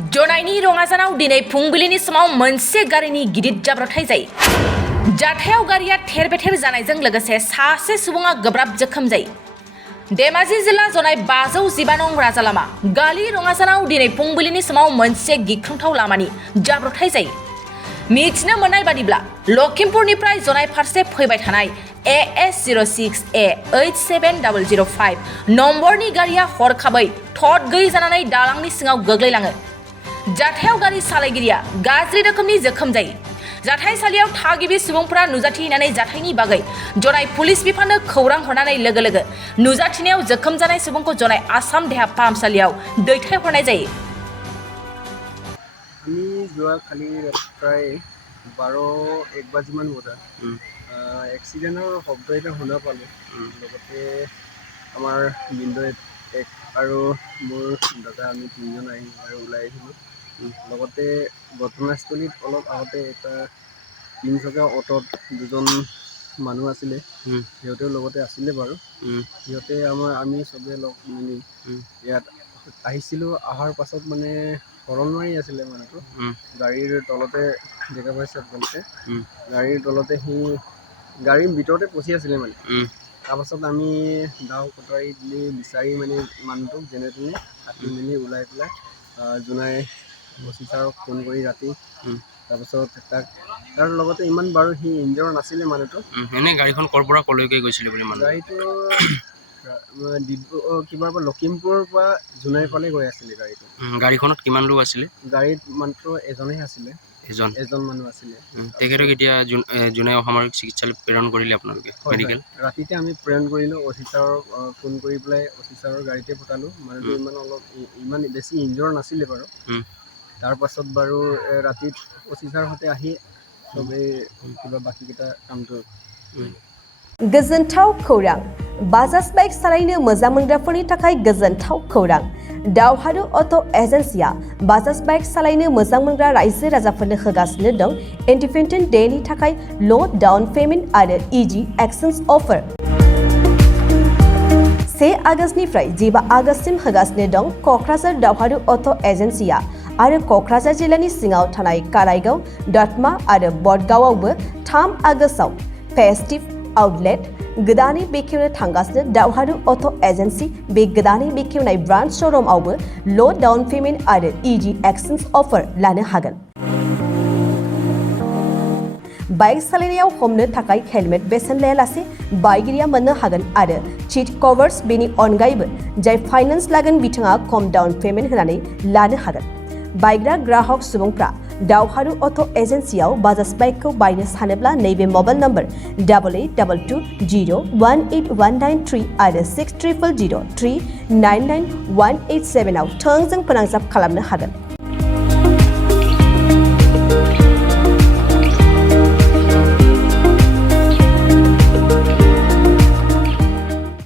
जनायनि रङाजानाव दिनै फुंबिलिनि समाव मोनसे गारिनि गिदिर जाब्रबथाय जायो। जाथायाव गारिया थेर-बेथेर जानायजों लोगोसे सासे सुबुङा गोब्राब जोखोम जायो। धेमाजि जिल्ला जनाय 512 नं राजालामा गालि रङाजानाव दिनै फुंबिलिनि समाव मोनसे गिख्रंथाव लामानि जाब्रबथाय जायो। मिथिनो मोननाय बादिब्ला लखिमपुरनिफ्राय जनाय फारसे फैबाय थानाय AS06A87005 नम्बरनि गारिया हरखाबै थद गैयै जानानै दालांनि सिङाव गोग्लैलाङो। जाथायाव गारि सालायगिरिया गाज्रि रोखोमनि जोखोम जायो। जाथायसालियाव थागिबि सुबुंफोरा नुजाथिनानै जाथायनि बागै जनाय पुलिस बिफाननो खौरां हरनानै लोगो लोगो नुजाथिनायाव जोखोम जानाय सुबुंखौ जनाय आसाम देहा फाहामसालियाव दैथायहरनाय जायो। আমি যোৱাকালি প্ৰায় 12-1 বাজিমান বজাত এক্সিডেণ্টৰ শব্দ এটা শুনা পালোঁ। লগতে আমাৰ বিন্দু এক আৰু মোৰ দাদা আমি তিনিজন ওলাই আহিলোঁ। লগতে ঘটনাস্থলীত অলপ আগতে এটা 3 চকীয়া অটোত দুজন মানুহ আছিলে, সিহঁতেও লগতে আছিলে বাৰু। সিহঁতে আমি চবেই লগ মিলি ইয়াত আহিছিলোঁ। অহাৰ পাছত মানে হৰণ মাৰি আছিলে মানুহটো, গাড়ীৰ তলতে দেখা পাইছে আপোনালোকে। গাড়ীৰ তলতে সি গাড়ীৰ ভিতৰতে ফচি আছিলে মানে। তাৰপাছত আমি দাও কটাৰী দিলি বিচাৰি মানে মানুহটোক যেনে তেনে কাটি মেলি ওলাই পেলাই জোনাই OC ছাৰক ফোন কৰি ৰাতি তাৰপাছত তাৰ লগতে ইমান বাৰু সি ইনজৰ নাছিলে মানুহটো। এনে গাড়ীখন ক'ৰ পৰা ক'লৈকে গৈছিলে বুলি মানুহ? গাড়ীটো কিবা লখিমপুৰৰ পৰা জোনাইৰ ফালে গৈ আছিলে গাড়ীটো। গাড়ীখনত কিমান লোক আছিলে? গাড়ীত মাত্ৰ এজনেই আছিলে, এজন মানুহ আছিলে। তেখেতক এতিয়া জোনাই অসামৰিক চিকিৎসালয়ত প্ৰেৰণ কৰিলে আপোনালোকে মেডিকেল? ৰাতিতে আমি প্ৰেৰণ কৰিলোঁ। OC ছাৰক ফোন কৰি পেলাই OC ছাৰৰ গাড়ীতে পঠালোঁ। মানুহটো ইমান বেছি ইনজৰ নাছিলে বাৰু। তাৰপাছত বাৰু ৰাতিত OC ছাৰহঁতে আহি চবেই কিবা বাকীকেইটা কামটো गोजोनथाव खौरां बाजाज बाइक सालायनो मोजां मोनग्राफोरनि थाखाय गोजोनथाव खौरां दावहारु अट' एजेन्सिया बाजाज बाइक सालायनो मोजां मोनग्रा रायजो राजाफोरनो होगासिनो दं इन्डिपेन्डेन्ट डेनि थाखाय ल' डाउन पेमेन्ट आरो इजि एक्सचेन्ज अफार। 1 आगस्तनिफ्राय 15 आगस्तसिम होगासिनो दं क'क्राझार दावहारु अट' एजेन्सिया आरो क'क्राझार जिल्लानि सिङाव थानाय काराइगाव, दतमा आरो बडगावआवबो 3 आगस्टआव फेस्टिभ आउटलेट गोदानै बेखेवनो थांगासिनो दावहारु अट' एजेन्सि। बे गोदानै बेखेवनाय ब्रान्च श'रुमआवबो ल' डाउन पेमेन्ट आरो इजि एक्सचेन्ज अफार लानो हागोन। बाइक सालायनायाव हमनो थाखाय हेलमेट बेसेन लायालासे बाइगिरिया मोननो हागोन आरो सीट कभार्स। बेनि अनगायैबो जाय फाइनान्स लागोन बिथाङा खम डाउन पेमेन्ट होनानै लानो हागोन। बायग्रा ग्राहक सुबुंफ्रा दावहारु अट' एजेन्सियाव बाजाज बाइकखौ बायनो सानोब्ला नैबे मबाइल नम्बर 8822018193 आरो 600003991187 आव थोंजों फोनांजाब खालामनो हागोन।